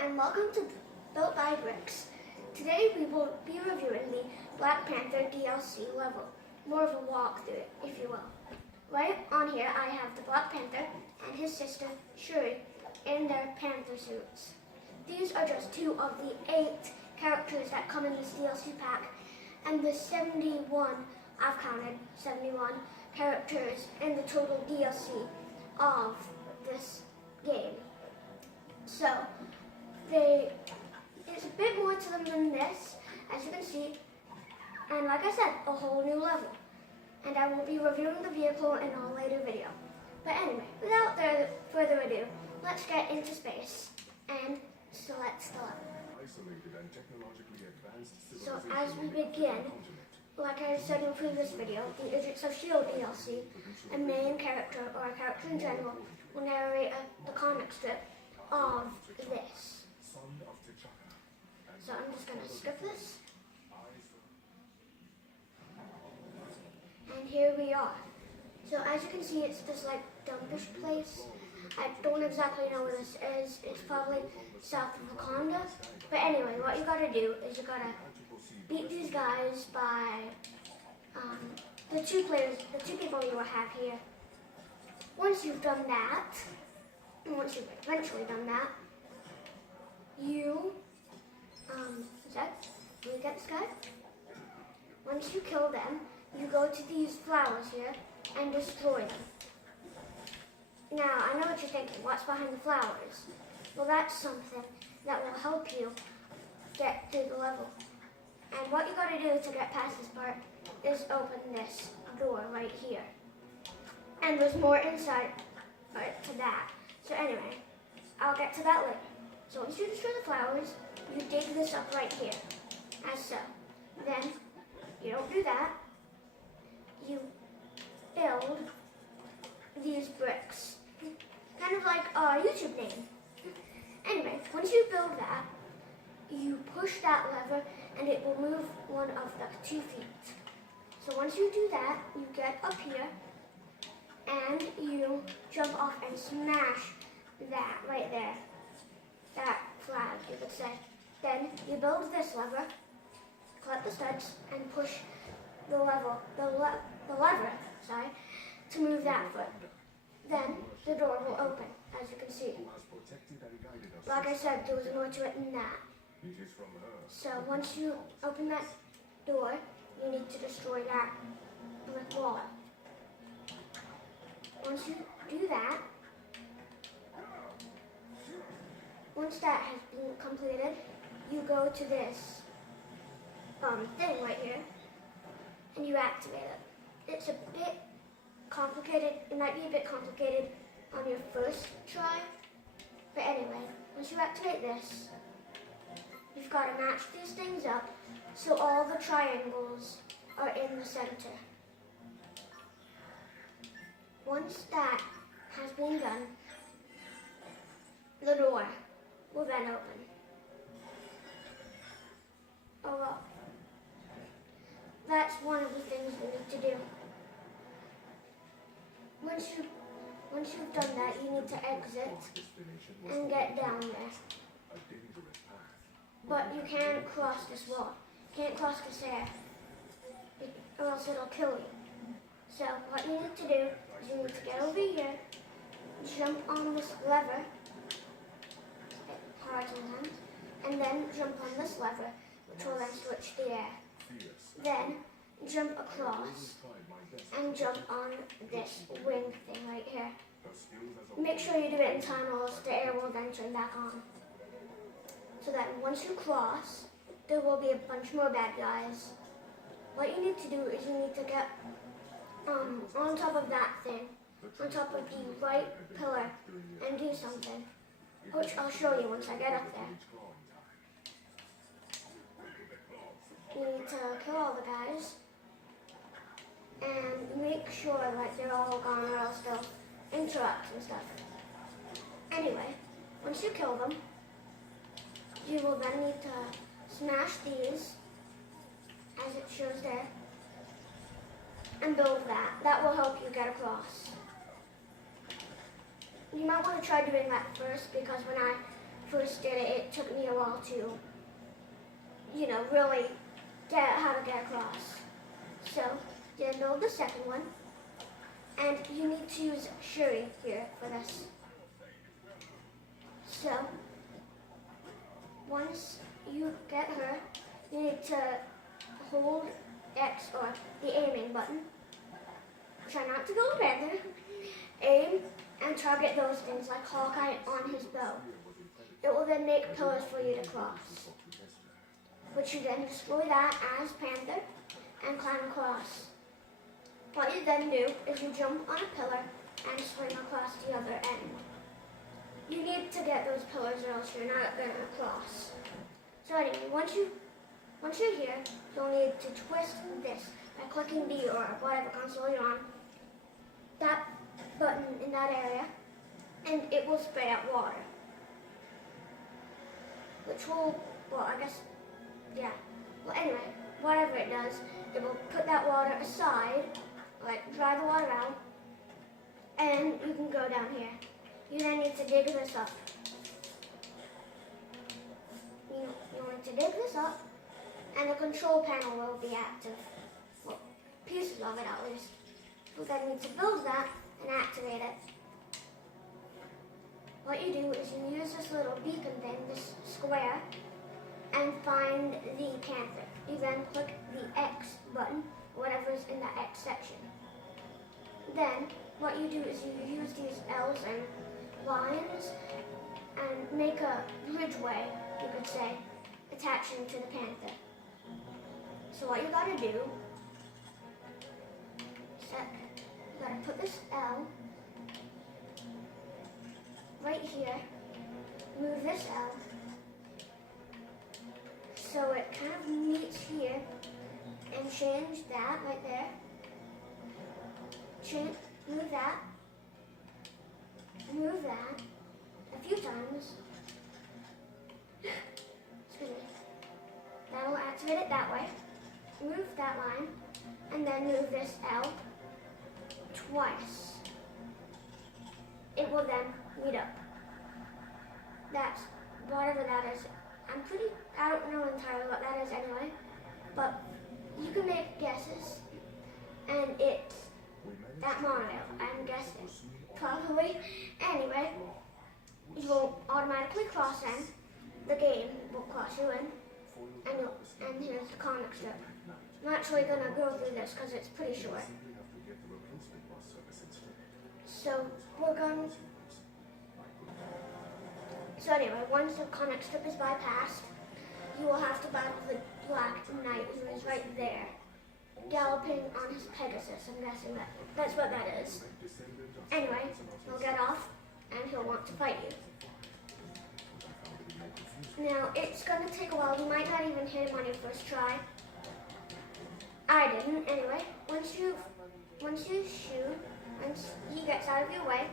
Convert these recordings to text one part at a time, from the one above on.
and welcome to Built by Bricks. Today we will be reviewing the Black Panther DLC level, more of a walkthrough, if you will. Right on here I have the Black Panther and his sister Shuri in their panther suits. These are just 2 of the 8 characters that come in this DLC pack, and the 71, I've counted 71 characters in the total DLC of this game. So, it's a bit more to them than this, as you can see, and like I said, a whole new level. And I will be reviewing the vehicle in a later video. But anyway, without further ado, let's get into space and select the level. So as we begin, like I said in a previous video, the Agents of S.H.I.E.L.D. DLC, a main character or a character in general will narrate the comic strip of this. So I'm just going to skip this. And here we are. So as you can see, it's this like dumpish place. I don't exactly know where this is. It's probably south of Wakanda. But anyway, what you gotta do is you gotta beat these guys by the two people you will have here. Once you've done that, and once you've eventually done that, you do you get this guy? Once you kill them, you go to these flowers here and destroy them. Now, I know what you're thinking, what's behind the flowers? Well, that's something that will help you get through the level. And what you gotta do to get past this part is open this door right here. And there's more inside to that. So anyway, I'll get to that later. So once you destroy the flowers, you dig this up right here, as so. Then, you don't do that. You build these bricks. Kind of like a YouTube name. Anyway, once you build that, you push that lever and it will move one of the 2 feet. So once you do that, you get up here and you jump off and smash that right there. That flag, you could say. Then you build this lever, collect the studs, and push the lever, to move that foot. Then the door will open, as you can see. Like I said, there was more to it than that. So once you open that door, you need to destroy that brick wall. Once you do that, once that has been completed, you go to this thing right here, and you activate it. It's a bit complicated. It might be a bit complicated on your first try, but anyway, once you activate this, you've got to match these things up so all the triangles are in the center. Once that has been done, the door will then open. Oh well, that's one of the things we need to do. Once you've done that, you need to exit and get down there. But you can't cross this wall. You can't cross this air, or else it'll kill you. So what you need to do is you need to get over here, jump on this lever, hard sometimes, and then jump on this lever, which will then switch the air. Then jump across and jump on this wing thing right here. Make sure you do it in time or else the air will then turn back on. So then once you cross, there will be a bunch more bad guys. What you need to do is you need to get on top of that thing, on top of the right pillar, and do something, which I'll show you once I get up there. You need to kill all the guys and make sure like they're all gone or else they'll interrupt and stuff. Anyway, once you kill them, you will then need to smash these, as it shows there, and build that. That will help you get across. You might want to try doing that first, because when I first did it, it took me a while to, really get how to get across. So, then build the second one. And you need to use Shuri here for this. So, once you get her, you need to hold X or the aiming button. Try not to go together. Aim and target those things like Hawkeye on his bow. It will then make pillars for you to cross, which you then destroy that as Panther and climb across. What you then do is you jump on a pillar and swing across the other end. You need to get those pillars or else you're not going to cross. So anyway, once you're here, you'll need to twist this by clicking D or whatever console you're on, that button in that area, and it will spray out water. Which will, anyway, whatever it does, it will put that water aside, like dry the water out, and you can go down here. You then need to dig this up. You need to dig this up, and the control panel will be active. Well, pieces of it at least. You then need to build that and activate it. What you do is you use this little beacon thing, this square, and find the Panther. You then click the X button, whatever's in the X section. Then, what you do is you use these L's and lines and make a bridgeway, you could say, attaching to the Panther. So what you gotta do, you gotta put this L right here, move this L, so it kind of meets here, and change that right there. Move that a few times. Excuse me. That'll activate it that way. Move that line, and then move this L twice. It will then meet up. That's whatever that is. I don't know entirely what that is anyway, but you can make guesses, and it's that monitor, I'm guessing. Probably. Anyway, you will automatically cross in. The game will cross you in, and here's the comic strip. I'm actually going to go through this because it's pretty short. So anyway, once the comic strip is bypassed, you will have to battle the Black Knight, who is right there, galloping on his Pegasus. I'm guessing that's what that is. Anyway, he'll get off, and he'll want to fight you. Now, it's going to take a while. You might not even hit him on your first try. I didn't. Anyway, once you shoot, once he gets out of your way,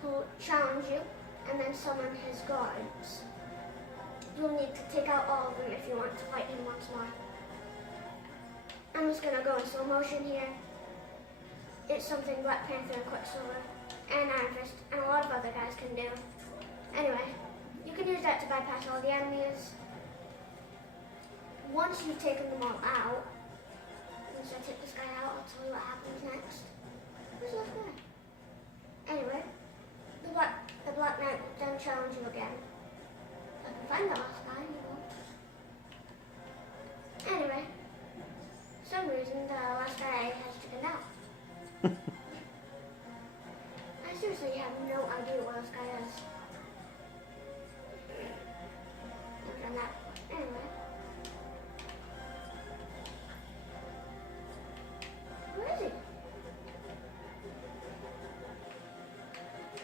he'll challenge you, and then summon his guards. You'll need to take out all of them if you want to fight him once more. I'm just going to go in slow motion here. It's something Black Panther and Quicksilver and Iron Fist and a lot of other guys can do. Anyway, you can use that to bypass all the enemies. Once you've taken them all out, once I take this guy out, I'll tell you what happens next. Who's left there? Anyway, the Black Knight will then challenge you again. If I can find the last guy, you will. Anyway, for some reason the last guy has chickened out. I seriously have no idea what this guy is. I've done that. Anyway. Where is he?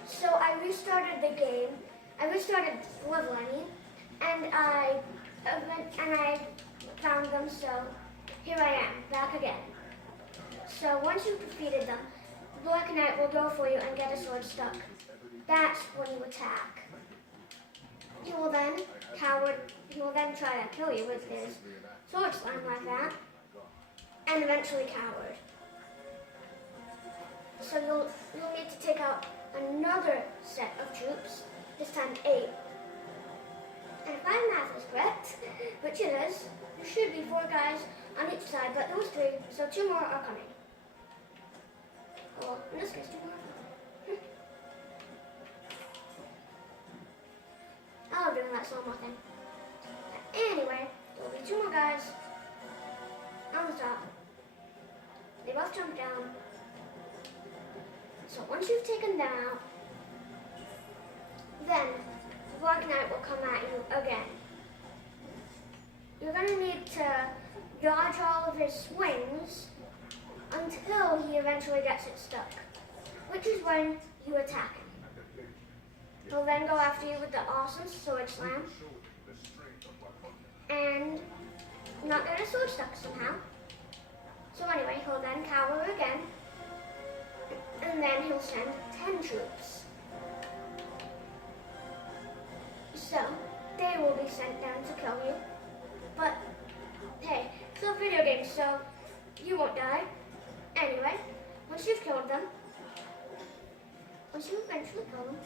So I restarted the game. I restarted the level, and I found them, so here I am, back again. So once you've defeated them, Black Knight will go for you and get a sword stuck. That's when you attack. He will then try to kill you with his sword slam like that, and eventually coward. So you'll need to take out another set of troops, this time 8. math is correct, which it is. There should be 4 guys on each side, but there was 3, so 2 more are coming. Well, in this case, 2 more. I love doing that slow-mo thing. Anyway, there will be 2 more guys on the top. They both jump down. So once you've taken them out, then the Black Knight will come at you again. You're going to need to dodge all of his swings until he eventually gets it stuck, which is when you attack him. He'll then go after you with the awesome sword slam and not get his sword stuck somehow. So anyway, he'll then cower again, and then he'll send 10 troops. So, they will be sent down to kill you. But, hey, it's a video game, so you won't die. Anyway, once you've killed them, once you eventually kill them,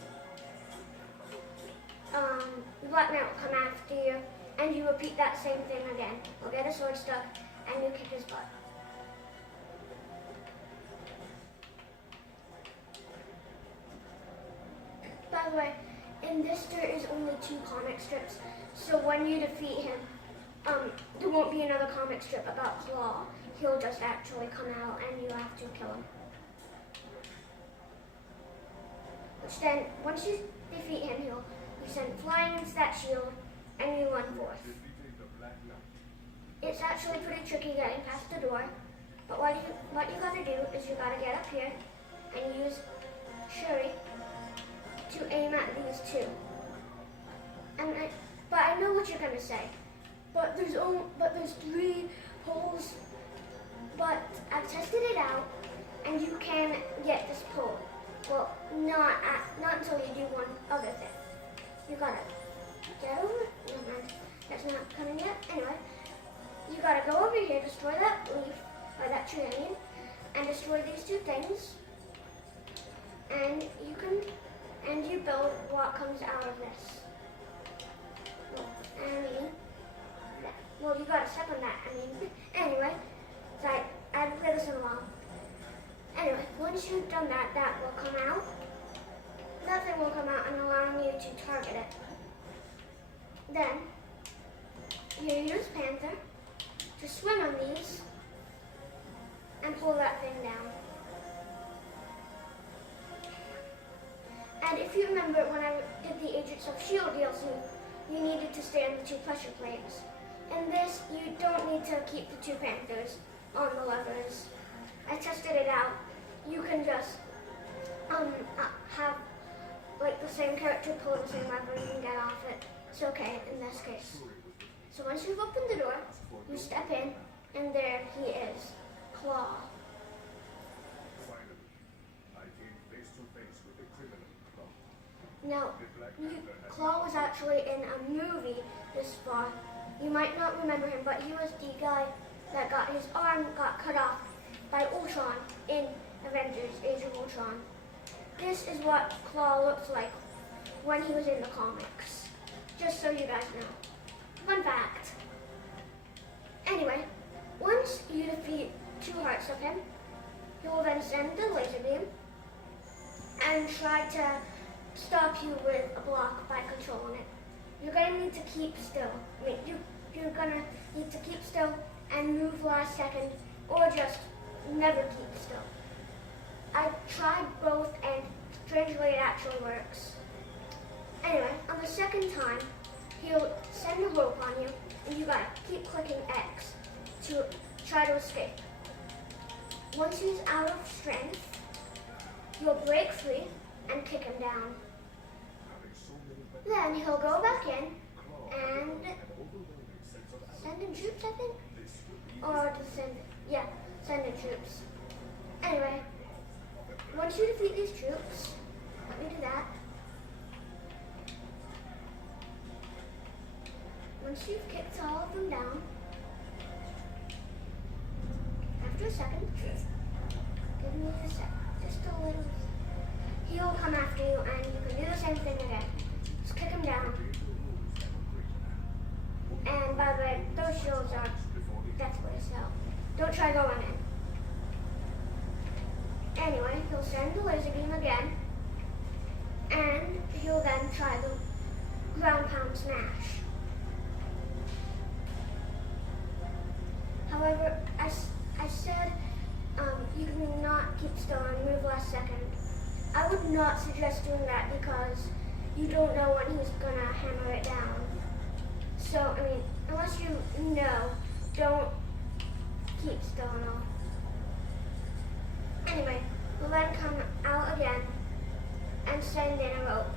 the Black Knight will come after you, and you repeat that same thing again. You'll get a sword stuck, and you kick his butt. By the way, in this there is only 2 comic strips, so when you defeat him, there won't be another comic strip about Claw. He'll just actually come out and you have to kill him. Which then, once you defeat him, you send flying into that shield and you run forth. It's actually pretty tricky getting past the door, but what you gotta do is you gotta get up here and use Shuri to aim at these 2. But I know what you're gonna say. But there's 3 holes. But I've tested it out, and you can get this pole. Well, not until you do one other thing. You gotta get over. Never mind, that's not coming yet. Anyway, you gotta go over here, destroy that leaf by that tree onion, and destroy these 2 things. And you build what comes out of this. Well, you gotta step on that. Anyway, so I haven't played this in a while. Anyway, once you've done that, that will come out. That thing will come out and allow you to target it. Then, you use Panther to swim on these and pull that thing down. And if you remember when I did the Agents of S.H.I.E.L.D. DLC, you needed to stay on the 2 pressure plates. In this, you don't need to keep the 2 Panthers on the levers. I tested it out. You can just have like the same character pull the same lever and you can get off it. It's okay in this case. So once you've opened the door, you step in, and there he is, Claw. Now, Claw was actually in a movie this far. You might not remember him, but he was the guy that got his arm cut off by Ultron in Avengers Age of Ultron. This is what Claw looks like when he was in the comics. Just so you guys know. Fun fact. Anyway, once you defeat 2 hearts of him, he will then send the laser beam and try to stop you with a block by controlling it. You're going to need to keep still. You're going to need to keep still and move last second, or just never keep still. I tried both, and strangely it actually works. Anyway, on the second time, he'll send a rope on you, and you gotta keep clicking X to try to escape. Once he's out of strength, you'll break free and kick him down. Then he'll go back in and send in troops, I think? Or just send in troops. Anyway, once you defeat these troops, let me do that. Once you've kicked all of them down, after a second, give me a sec, just a little. He'll come after you and you can do the same thing again. Just kick him down. try going in. Anyway, he'll send the laser beam again, and he'll then try the ground pound smash. However, I said you can not keep still and move last second. I would not suggest doing that because you don't know when he's gonna hammer it down. So, I mean, unless you know, don't keep still and all. Anyway, we'll then come out again and send in a rope.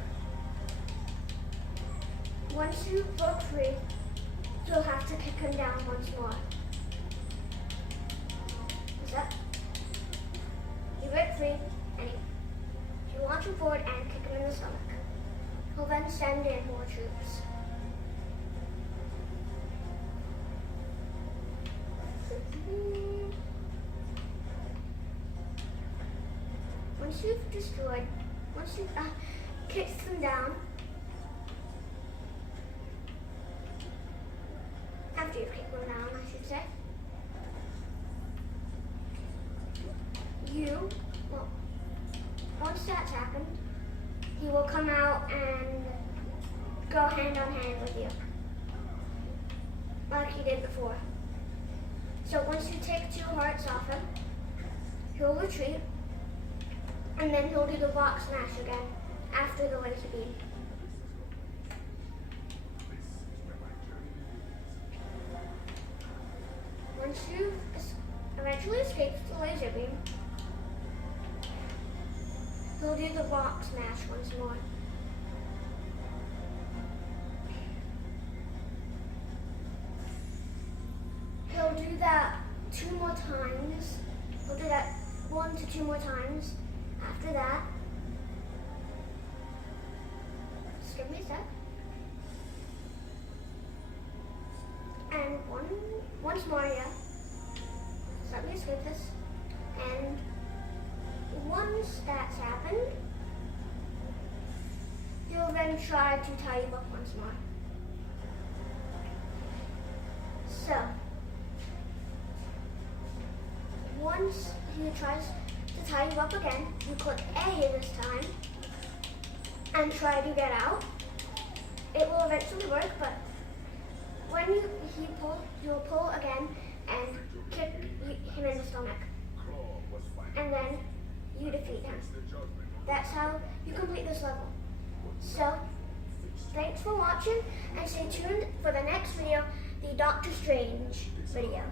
Once you broke free, you'll have to kick him down once more. Is that? You break free, and you launch him forward and kick him in the stomach. He'll then send in more troops. Once you've kicked them down, after you've kicked them down, I should say, once that's happened, he will come out and go hand on hand with you, like he did before. So once you take 2 hearts off him, he'll retreat, and then he'll do the rock smash again after the laser beam. Once you eventually escape the laser beam, he'll do the rock smash once more. He'll do that 2 more times. He'll do that 1 to 2 more times. After that, just give me a sec. And once more, yeah. So let me escape this. And once that's happened, he'll then try to tie you up once more. So, once he tries to tie you up again, you click A this time and try to get out. It will eventually work, but when you'll pull again and kick him in the stomach. And then you defeat him. That's how you complete this level. So, thanks for watching, and stay tuned for the next video, the Doctor Strange video.